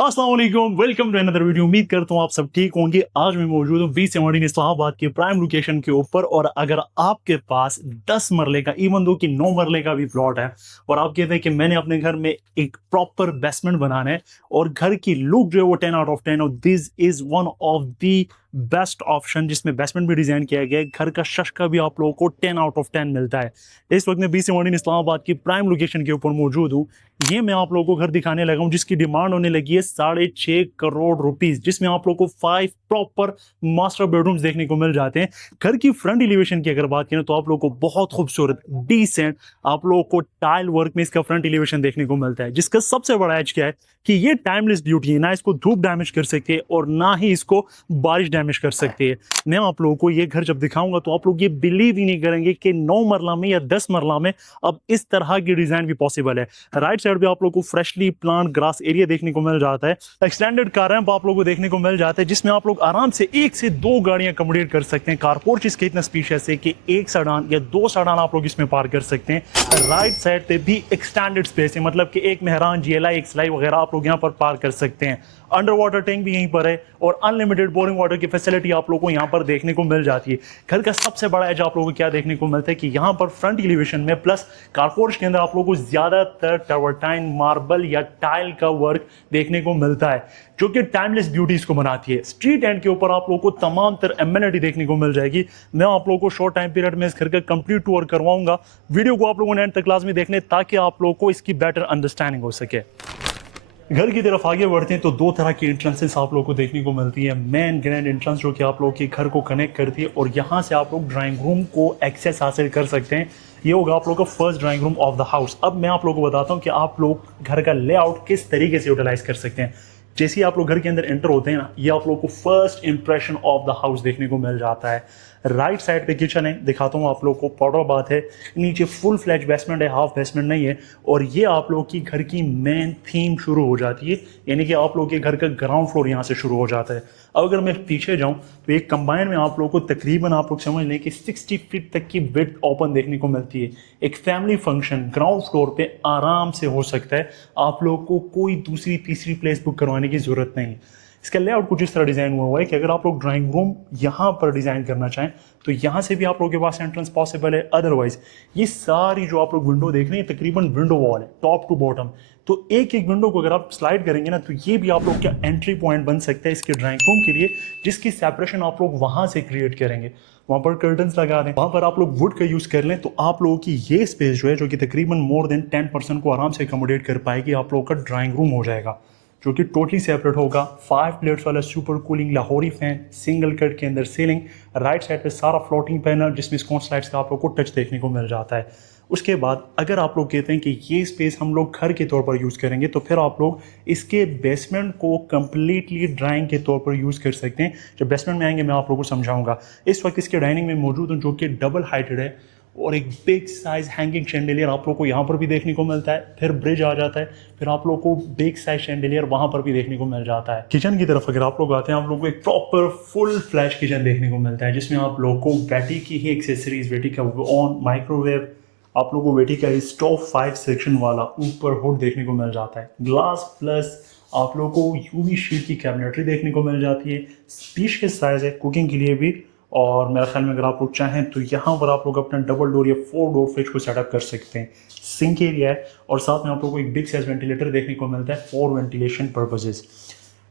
अस्सलाम वालेकुम, welcome to another video. उम्मीद करता हूँ आप सब ठीक होंगे। आज मैं मौजूद हूँ B17 इस्लामाबाद के प्राइम लोकेशन के ऊपर। और अगर आपके पास 10 मरले का, इवन दो कि 9 मरले का भी प्लॉट है और आप कहते हैं कि मैंने अपने घर में एक प्रॉपर बेसमेंट बनाना है और घर की लुक जो है वो 10 आउट ऑफ 10 और this is one of the best option जिसमें बेसमेंट भी डिजाइन किया गया है। घर का शश भी आप लोगों को 10 आउट ऑफ 10 मिलता है। इस वक्त मैं B17 इस्लामाबाद की प्राइम लोकेशन के ऊपर मौजूद हूँ। ये मैं आप लोगों को घर दिखाने लगा हूं जिसकी डिमांड होने लगी है 6.5 करोड़ रुपीस, जिसमें आप लोगों को 5 प्रॉपर मास्टर बेडरूम्स देखने को मिल जाते हैं। घर की फ्रंट एलिवेशन की अगर बात करें तो आप लोगों को बहुत खूबसूरत डिसेंट आप लोगों को टाइल वर्क में इसका फ्रंट एलिवेशन देखने को मिलता है, जिसका सबसे बड़ा एज क्या है कि ये टाइमलेस ब्यूटी है। ना इसको धूप डैमेज कर सकती है और ना ही इसको बारिश डैमेज कर सकती है। मैं आप लोगों को ये घर जब दिखाऊंगा तो आप लोग ये बिलीव ही नहीं करेंगे कि 9 मरला में या 10 मरला में अब इस तरह की डिजाइन भी पॉसिबल है। राइट साइड पे आप लोगों को फ्रेशली प्लांट ग्रास एरिया देखने को मिल जाता है। एक्सटेंडेड कार रैंप आप लोगों को देखने को मिल जाता है, जिसमें आप लोग आराम से 1 से 2 गाड़ियां अकोमोडेट कर सकते हैं। कारपोर्च इसके इतना स्पेशियस है कि 1 सेडान या 2 सेडान आप लोग इसमें पार्क कर सकते हैं। राइट साइड पे भी एक्सटेंडेड स्पेस है, मतलब कि एक मेहरान, GLI, एक्सलाई वगैरह आप लोग यहाँ पर पार्क कर सकते हैं। अंडर वाटर टैंक भी यहीं पर है और अनलिमिटेड बोरिंग वाटर की फैसिलिटी आप लोगों को यहाँ पर देखने को मिल जाती है। घर का सबसे बड़ा एज आप लोगों को क्या देखने को मिलता है कि यहाँ पर फ्रंट एलिवेशन में प्लस कारपोर्च के अंदर आप लोगों को ज्यादातर टर्वटाइन मार्बल या टाइल का वर्क देखने को मिलता है, जो कि टाइमलेस ब्यूटी इसको बनाती है। स्ट्रीट एंड के ऊपर आप लोगों को तमाम तरह एमिनिटी देखने को मिल जाएगी। मैं आप लोगों को शॉर्ट टाइम पीरियड में इस घर का कंप्लीट टूर करवाऊंगा। वीडियो को आप लोगों ने एंड तक क्लास में देखने ताकि आप लोगों को इसकी बेटर अंडरस्टैंडिंग हो सके। घर की तरफ आगे बढ़ते हैं तो 2 तरह की एंट्रेंसेस आप लोगों को देखने को मिलती है। मेन ग्रैंड एंट्रेंस जो कि आप लोगों के घर को कनेक्ट करती है और यहाँ से आप लोग ड्राइंग रूम को एक्सेस हासिल कर सकते हैं। ये होगा आप लोग का first drawing room of the house. अब मैं आप लोगों को बताता हूँ कि आप लोग घर का लेआउट किस तरीके से यूटिलाइज कर सकते हैं। जैसे ही आप लोग घर के अंदर एंटर होते हैं ना, ये आप लोग को first impression of the house देखने को मिल जाता है। राइट साइड पे किचन है, दिखाता हूँ आप लोग को। पाउडर बाथ है, नीचे फुल फ्लैश बेसमेंट है, हाफ बेसमेंट नहीं है। और ये आप लोग की घर की मेन थीम शुरू हो जाती है, यानी कि आप लोग के घर का ग्राउंड फ्लोर यहाँ से शुरू हो जाता है। अब अगर मैं पीछे जाऊँ तो एक कंबाइन में आप लोग को तकरीबन आप लोग समझ लें कि 60 फीट तक की विड्थ ओपन देखने को मिलती है। एक फैमिली फंक्शन ग्राउंड फ्लोर पे आराम से हो सकता है। आप लोग को कोई दूसरी तीसरी प्लेस बुक करवाने की जरूरत नहीं। इसका लेआउट कुछ इस तरह डिजाइन हुआ है कि अगर आप लोग ड्राइंग रूम यहाँ पर डिजाइन करना चाहें तो यहाँ से भी आप लोगों के पास एंट्रेंस पॉसिबल है। अदरवाइज ये सारी जो आप लोग विंडो देख रहे हैं तकरीबन विंडो वॉल है टॉप टू बॉटम। तो एक एक विंडो को अगर आप स्लाइड करेंगे ना तो ये भी आप लोग का एंट्री पॉइंट बन सकता है इसके ड्राइंग रूम के लिए, जिसकी सेपरेशन आप लोग वहां से क्रिएट करेंगे। वहां पर कर्टन्स लगा दें, वहां पर आप लोग वुड का यूज कर लें तो आप लोगों की ये स्पेस जो है, जो कि तकरीबन मोर देन 10% को आराम से अकोमोडेट कर पाएगी, आप लोगों का ड्राइंग रूम हो जाएगा, जो कि टोटली सेपरेट होगा। 5 प्लेट्स वाला super cooling Lahori fan, single cut के अंदर सीलिंग, राइट साइड पे सारा फ्लोटिंग पैनल जिसमें स्कॉन स्लाइड्स का आप लोग को टच देखने को मिल जाता है। उसके बाद अगर आप लोग कहते हैं कि ये स्पेस हम लोग घर के तौर पर यूज़ करेंगे तो फिर आप लोग इसके बेसमेंट को कम्प्लीटली ड्राइंग के तौर पर यूज़ कर सकते हैं। जब बेसमेंट में आएंगे मैं आप लोगों को समझाऊंगा। इस वक्त इसके डाइनिंग में मौजूद हूँ जो कि डबल हाइटेड है और एक बिग साइज हैंगिंग शैंडेलियर आप लोग को यहाँ पर भी देखने को मिलता है। फिर ब्रिज आ जाता है, फिर आप लोग को बिग साइज शैंडेलियर वहाँ पर भी देखने को मिल जाता है। किचन की तरफ अगर आप लोग आते हैं, आप लोग को एक प्रॉपर फुल फ्लैश किचन देखने को मिलता है, जिसमें आप लोग को वेटी की ही एक्सेसरीज, वेटी का ऑन माइक्रोवेव, आप लोग को वेटी का स्टोव 5 सेक्शन वाला ऊपर हुड देखने को मिल जाता है। ग्लास प्लस आप लोग को यूवी शीट की कैबिनेटरी देखने को मिल जाती है। स्पेशियस साइज है कुकिंग के लिए भी। और मेरे ख्याल में अगर आप लोग चाहें तो यहाँ पर आप लोग अपना डबल डोर या 4 डोर फ्रिज को सेटअप कर सकते हैं। सिंक एरिया है और साथ में आप लोग को एक बिग साइज वेंटिलेटर देखने को मिलता है फॉर वेंटिलेशन पर्पजेज।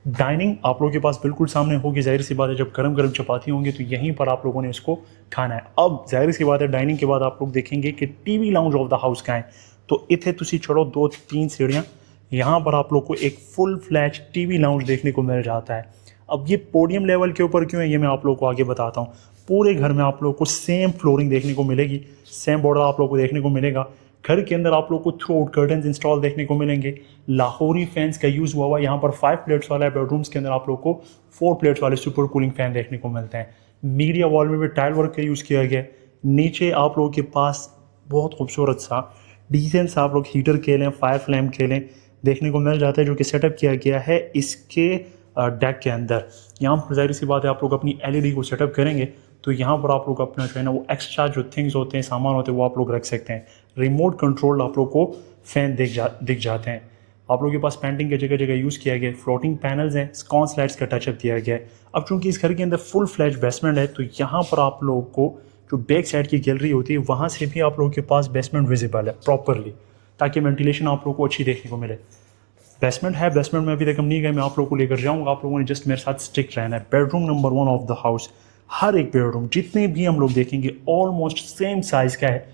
डाइनिंग आप लोगों के पास बिल्कुल सामने होगी। जाहिर सी बात है जब गर्म गर्म चपाती होंगी तो यहीं पर आप लोगों ने इसको खाना है। अब जाहिर सी बात है डाइनिंग के बाद आप लोग देखेंगे कि TV lounge of the house का है, तो इतने तुसी छोड़ो 2-3 सीढ़ियाँ, यहाँ पर आप लोग को एक फुल फ्लैश टीवी लाउंज देखने को मिल जाता है। अब ये पोडियम लेवल के ऊपर क्यों है ये मैं आप लोग को आगे बताता हूँ। पूरे घर में आप लोग को सेम फ्लोरिंग देखने को मिलेगी, सेम बॉर्डर आप लोग को देखने को मिलेगा। घर के अंदर आप लोग को थ्रू आउट कर्टन्स इंस्टॉल देखने को मिलेंगे। लाहौरी फैंस का यूज़ हुआ हुआ यहाँ पर 5 प्लेट्स वाला है। बेडरूम्स के अंदर आप लोग को 4 प्लेट्स वाले सुपर कूलिंग फैन देखने को मिलते हैं। मीडिया वॉल में भी टाइल वर्क का यूज़ किया गया है। नीचे आप लोगों के पास बहुत खूबसूरत सा डिसेंट सा आप लोग हीटर खेलें, फायर फ्लेम खेलें देखने को मिल जाता है, जो कि सेटअप किया गया है इसके डेक के अंदर। यहाँ पर जाहिर सी बात है आप लोग अपनी LED को सेटअप करेंगे तो यहाँ पर आप लोग अपना जो है ना वो एक्स्ट्रा जो थिंग्स होते हैं, सामान होते हैं, वो आप लोग रख सकते हैं। रिमोट कंट्रोल आप लोग को फैन दिख जाते हैं। आप लोगों के पास पेंटिंग के जगह जगह यूज़ किया गया है, फ्लोटिंग पैनल्स हैं, स्कॉन स्लाइड्स का टचअप दिया गया है। अब चूंकि इस घर के अंदर फुल फ्लैज बेसमेंट है तो यहाँ पर आप लोगों को जो बैक साइड की गैलरी होती है वहाँ से भी आप लोगों के पास बेसमेंट विजिबल है प्रॉपरली, ताकि वेंटिलेशन आप लोगों को अच्छी देखने को मिले। बेसमेंट है, बेसमेंट में अभी तक हम नहीं गए, मैं आप लोगों को लेकर जाऊँगा, आप लोगों ने जस्ट मेरे साथ स्टिक रहना है। Bedroom number 1 of the house, हर एक बेडरूम जितने भी हम लोग देखेंगे ऑलमोस्ट सेम साइज़ का है,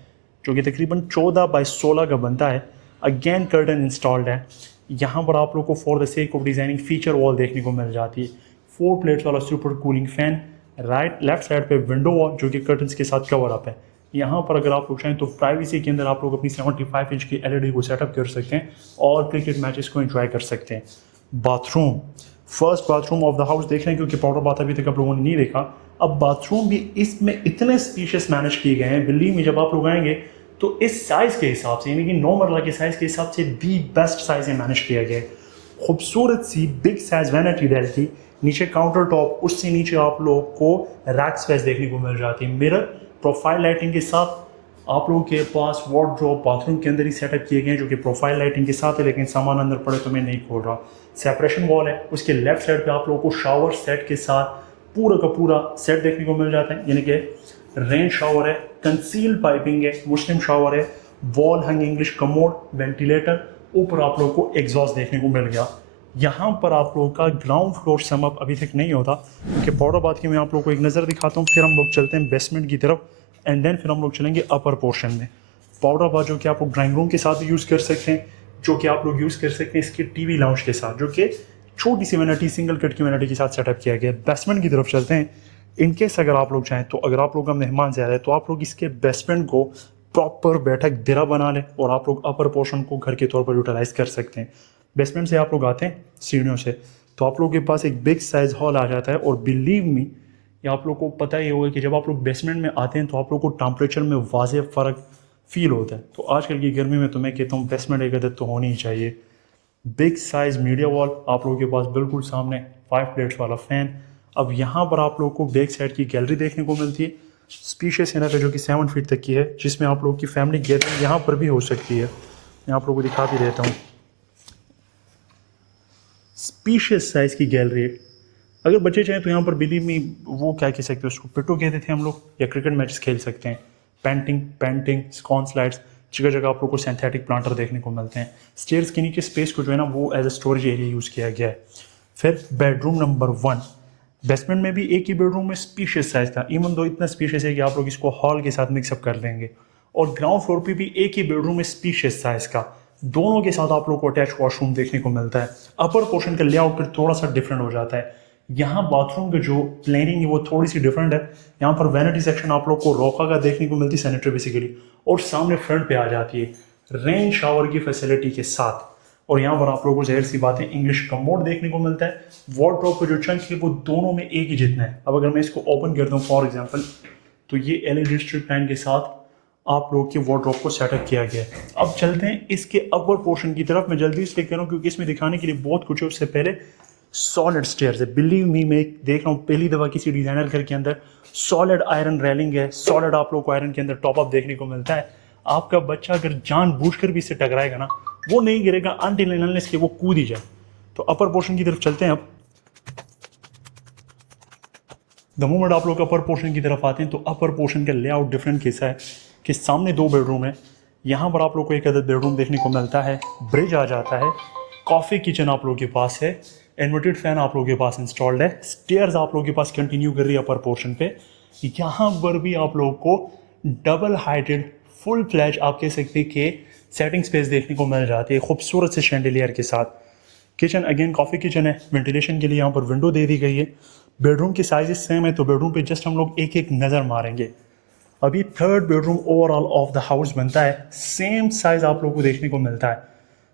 जो कि तकरीबन 14 बाई 16 का बनता है। अगेन कर्टन इंस्टॉल्ड है। यहाँ पर आप लोग को for the sake of designing feature wall देखने को मिल जाती है, 4 प्लेट्स वाला super cooling fan, right left side पे विंडो वॉल जो कि कर्टन्स के साथ कवर अप है। यहाँ पर अगर आप लोग चाहें तो प्राइवेसी के अंदर आप लोग अपनी 75 इंच की एलईडी को सेटअप कर सकते हैं और क्रिकेट मैचेस को एंजॉय कर सकते हैं। Bathroom, first bathroom of the house देख रहे हैं, क्योंकि पाउडर बाथ अभी तक आप लोगों ने नहीं देखा। अब बाथरूम भी इसमें इतने स्पीशियस मैनेज किए गए हैं, बिलीव में जब आप लोग आएंगे तो इस साइज़ के हिसाब से, यानी कि 9 मरला के साइज़ के हिसाब से दी बेस्ट साइज़ है मैनेज किया गया है। खूबसूरत सी बिग साइज वैनिटी डेल की, नीचे काउंटर टॉप, उससे नीचे आप लोग को रैक स्पेस देखने को मिल जाती है। मिरर प्रोफाइल लाइटिंग के साथ आप लोगों के पास वार्डरोब बाथरूम के अंदर ही सेटअप किए गए हैं, जो कि प्रोफाइल लाइटिंग के साथ है, लेकिन सामान अंदर पड़े तो मैं नहीं खोल रहा। सेपरेशन वॉल है, उसके लेफ्ट साइड पे आप लोगों को शावर सेट के साथ पूरा का पूरा सेट देखने को मिल जाता है, यानी कि रेन शावर है, कंसील्ड पाइपिंग है, मुस्लिम शावर है, वॉल हंग इंग्लिश कमोड, वेंटिलेटर, ऊपर आप लोगों को एग्जॉस्ट देखने को मिल गया। यहाँ पर आप लोगों का ग्राउंड फ्लोर समअप अभी तक नहीं होता, क्योंकि पाउडर बाथ की मैं आप लोगों को एक नज़र दिखाता हूँ, फिर हम लोग चलते हैं बेसमेंट की तरफ एंड देन फिर हम लोग चलेंगे अपर पोर्शन में। पाउडर बाथ जो कि आप लोग ड्राइंग रूम के साथ भी यूज़ कर सकते हैं, जो कि आप लोग यूज़ कर सकते हैं इसके टीवी लाउंज के साथ, जो कि छोटी सी वैनिटी सिंगल कट की वैनिटी के साथ सेटअप किया गया है। बेसमेंट की तरफ चलते हैं। इनकेस अगर आप लोग चाहें तो अगर आप लोग का मेहमान ज़्यादा है तो आप लोग इसके बेसमेंट को प्रॉपर बैठक दिरा बना लें और आप लोग अपर पोर्शन को घर के तौर पर यूटिलाइज कर सकते हैं। बेसमेंट से आप लोग आते हैं सीढ़ियों से तो आप लोगों के पास एक बिग साइज हॉल आ जाता है, और बिलीव मी ये आप लोग को पता ही होगा कि जब आप लोग बेसमेंट में आते हैं तो आप लोग को टेम्परेचर में वाज़ेह फ़र्क फील होता है। तो आजकल की गर्मी में तो मैं कहता हूँ बेसमेंट एक अदद तो होनी ही चाहिए। बिग साइज मीडिया वॉल आप लोगों के पास बिल्कुल सामने, 5 प्लेट्स वाला फ़ैन। अब यहाँ पर आप लोगों को बैक साइड की गैलरी देखने को मिलती है, स्पीशियस इनफ है जो कि 7 फीट तक की है, जिसमें आप लोगों की फैमिली गैदरिंग यहाँ पर भी हो सकती है। मैं आप लोगों को दिखा भी देता हूँ। स्पीशियस साइज़ की गैलरी है। अगर बच्चे चाहें तो यहाँ पर बिलीव में वो क्या कह सकते हैं, उसको पिटो कहते थे हम लोग, या क्रिकेट मैच खेल सकते हैं। पेंटिंग स्कॉन स्लाइड्स, जगह जगह आप लोग को सिंथेटिक प्लांटर देखने को मिलते हैं। स्टेयर्स के नीचे स्पेस को जो है ना वो as a storage area use किया गया है। फिर बेडरूम नंबर 1, बेसमेंट में भी एक ही बेडरूम में स्पीशियस साइज़ था, इवन दो इतना स्पीशियस है कि आप लोग इसको हॉल के साथ मिक्सअप कर लेंगे। और ग्राउंड फ्लोर पे भी एक ही बेडरूम में स्पीशियस साइज़ का, दोनों के साथ आप लोग को अटैच वॉशरूम देखने को मिलता है। अपर पोर्शन का लेआउट फिर थोड़ा सा डिफरेंट हो जाता है। यहाँ बाथरूम की जो प्लानिंग है वो थोड़ी सी डिफरेंट है। यहाँ पर वैनिटी सेक्शन आप लोग को रोका का देखने को मिलती है, सैनिटरी बेसिकली, और सामने फ्रंट पे आ जाती है रेन शावर की फैसिलिटी के साथ। और यहाँ पर आप लोगों को जाहिर सी बात है इंग्लिश कमोड देखने को मिलता है। वार्डरोब का जो चंक है वो दोनों में एक ही जितना है। अब अगर मैं इसको ओपन करता हूँ फॉर एग्जांपल, तो ये एलईडी स्ट्रिप लाइन के साथ आप लोग के वार्डरोब को सेटअप किया गया है। अब चलते हैं इसके अपर पोर्शन की तरफ। मैं जल्दी इसलिए कह रहा हूँ क्योंकि इसमें दिखाने के लिए बहुत कुछ है। उससे पहले सॉलिड स्टेयर्स है, बिलीव मी मैं देख रहा हूँ पहली दफ़ा किसी डिज़ाइनर घर के अंदर सॉलिड आयरन रेलिंग है, सॉलिड आप लोग को आयरन के अंदर टॉपअप देखने को मिलता है। आपका बच्चा अगर जानबूझकर भी इससे टकराएगा ना, वो नहीं गिरेगा अनटिल अनलेस कि वो कूद ही जाए। तो अपर पोर्शन की तरफ चलते हैं। अब द मोमेंट आप लोग अपर पोर्शन की तरफ आते हैं तो अपर पोर्शन का लेआउट डिफरेंट कैसा है कि सामने 2 बेडरूम है, यहाँ पर आप लोग को एक अदद बेडरूम देखने को मिलता है, ब्रिज आ जाता है, कॉफ़ी किचन आप लोगों के पास है, इन्वर्टेड फैन आप लोगों के पास इंस्टॉल्ड है, स्टेयर्स आप लोगों के पास कंटिन्यू कर रही है अपर पोर्शन पे। यहाँ पर भी आप लोगों को डबल हाइटेड फुल फ्लैश आप कह सकते हैं कि सेटिंग स्पेस देखने को मिल जाती है खूबसूरत से शैंडिलियर के साथ। किचन अगेन कॉफ़ी किचन है, वेंटिलेशन के लिए यहाँ पर विंडो दे दी गई है। बेडरूम के साइजेस सेम है तो बेडरूम पे जस्ट हम लोग एक एक नज़र मारेंगे। अभी third bedroom overall of the house बनता है, सेम साइज आप लोग को देखने को मिलता है,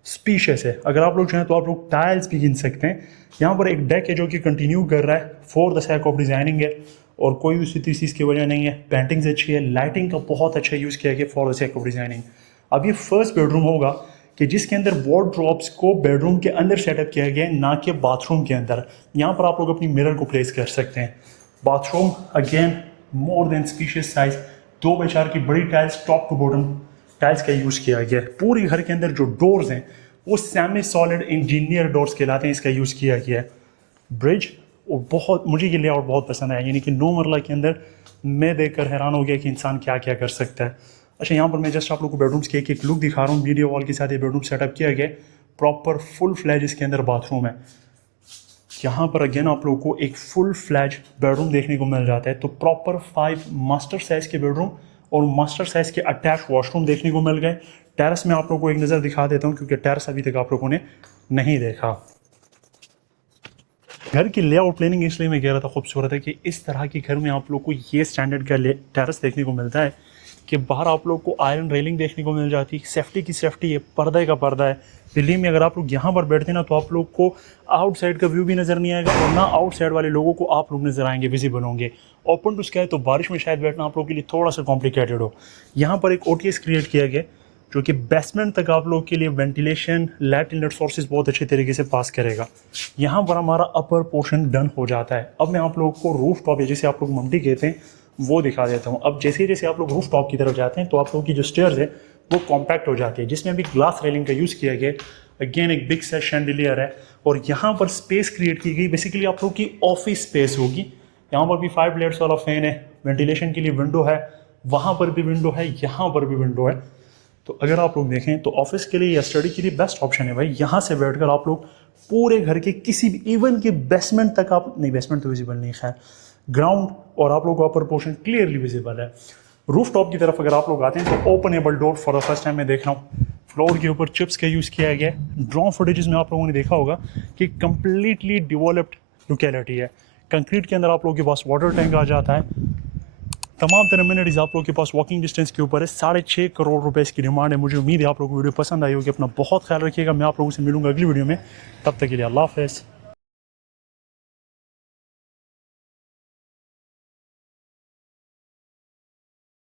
स्पीशियस है। अगर आप लोग चाहें तो आप लोग टाइल्स भी गिन सकते हैं। यहाँ पर एक डेक है जो कि कंटिन्यू कर रहा है for the sake of designing है, और कोई उसी चीज़ की वजह नहीं है। पेंटिंग्स अच्छी है, लाइटिंग का बहुत अच्छा यूज़ किया गया for the sake of designing. अब ये फर्स्ट बेडरूम होगा कि जिसके अंदर वार्डरोब्स को बेडरूम के अंदर सेटअप किया गया है, ना कि बाथरूम के अंदर। यहाँ पर आप लोग अपनी मिरर को प्लेस कर सकते हैं। Bathroom again more than spacious size, 2x4 की बड़ी tiles, top to bottom tiles का यूज़ किया गया है। पूरी घर के अंदर जो डोर्स हैं वो सेमी सॉलिड इंजीनियर डोर्स कहलाते हैं, इसका यूज़ किया गया है। ब्रिज, और बहुत मुझे ये लेआउट बहुत पसंद आया, यानी कि 9 मरला के अंदर मैं देखकर हैरान हो गया कि इंसान क्या क्या कर सकता है। अच्छा, यहाँ पर मैं जस्ट आप लोगों को बेडरूम्स के एक लुक दिखा रहा हूँ। वीडियो वॉल के साथ ये बेडरूम सेटअप किया गया, प्रॉपर फुल फ्लैज इसके अंदर बाथरूम है। यहाँ पर अगेन आप लोगों को एक फुल फ्लैज बेडरूम देखने को मिल जाता है। तो प्रॉपर 5 मास्टर साइज़ के बेडरूम और मास्टर साइज़ के अटैच वॉशरूम देखने को मिल गए। टेरेस में आप लोगों को एक नज़र दिखा देता हूँ, क्योंकि टेरेस अभी तक आप लोगों ने नहीं देखा। घर की लेआउट प्लानिंग इसलिए मैं कह रहा था खूबसूरत है कि इस तरह के घर में आप लोग को ये स्टैंडर्ड का टेरेस देखने को मिलता है कि बाहर आप लोग को आयरन रेलिंग देखने को मिल जाती है, सेफ्टी की सेफ्टी है, पर्दे का पर्दा है। दिल्ली में अगर आप लोग यहाँ पर बैठते हैं ना, तो आप लोग को आउटसाइड का व्यू भी नज़र नहीं आएगा और ना आउटसाइड वाले लोगों को आप लोग नज़र आएंगे, विजिबल होंगे। ओपन टू स्काई, तो बारिश में शायद बैठना आप लोग के लिए थोड़ा सा कॉम्प्लिकेटेड हो। यहाँ पर एक OTS क्रिएट किया गया जो कि बेसमेंट तक आप लोग के लिए वेंटिलेशन, लाइट इनलेट सोर्सेज बहुत अच्छे तरीके से पास करेगा। यहाँ पर हमारा अपर पोर्शन डन हो जाता है। अब मैं आप लोगों को रूफ टॉप, जिसे आप लोग ममटी कहते हैं, वो दिखा देता हूँ। अब जैसे जैसे आप लोग रूफ टॉप की तरफ जाते हैं तो आप लोगों की जो स्टेयर्स है वो कॉम्पैक्ट हो जाती है, जिसमें अभी ग्लास रेलिंग का यूज़ किया गया। अगेन एक बिग साइज शैंडिलियर है और यहाँ पर स्पेस क्रिएट की गई। बेसिकली आप लोग की ऑफिस स्पेस होगी। यहाँ पर भी 5 ब्लेड्स वाला फैन है, वेंटिलेशन के लिए विंडो है, वहाँ पर भी विंडो है, यहाँ पर भी विंडो है। तो अगर आप लोग देखें तो ऑफिस के लिए या स्टडी के लिए बेस्ट ऑप्शन है भाई। यहाँ से बैठकर आप लोग पूरे घर के किसी भी, इवन के बेसमेंट तक आप, नहीं बेसमेंट तो विजिबल नहीं, खैर ग्राउंड और आप लोग का अपर पोर्शन क्लियरली विजिबल है। रूफ टॉप की तरफ अगर आप लोग आते हैं तो openable door for the first time मैं देख रहा हूँ। फ्लोर के ऊपर चिप्स का यूज़ किया गया है। ड्रोन फुटेजेस में आप लोगों ने देखा होगा कि कंप्लीटली डेवलप्ड लोकेलिटी है। कंक्रीट के अंदर आप लोगों के पास वाटर टैंक आ जाता है। तमाम तरह अमेनिटीज़ आप लोगों के पास वॉकिंग डिस्टेंस के ऊपर है। 6.5 करोड़ रुपए इसकी डिमांड है। मुझे उम्मीद है आप लोगों को वीडियो पसंद आई होगी। अपना बहुत ख्याल रखिएगा। मैं आप लोगों से मिलूंगा अगली वीडियो में। तब तक के लिए अल्लाह हाफ़िज़।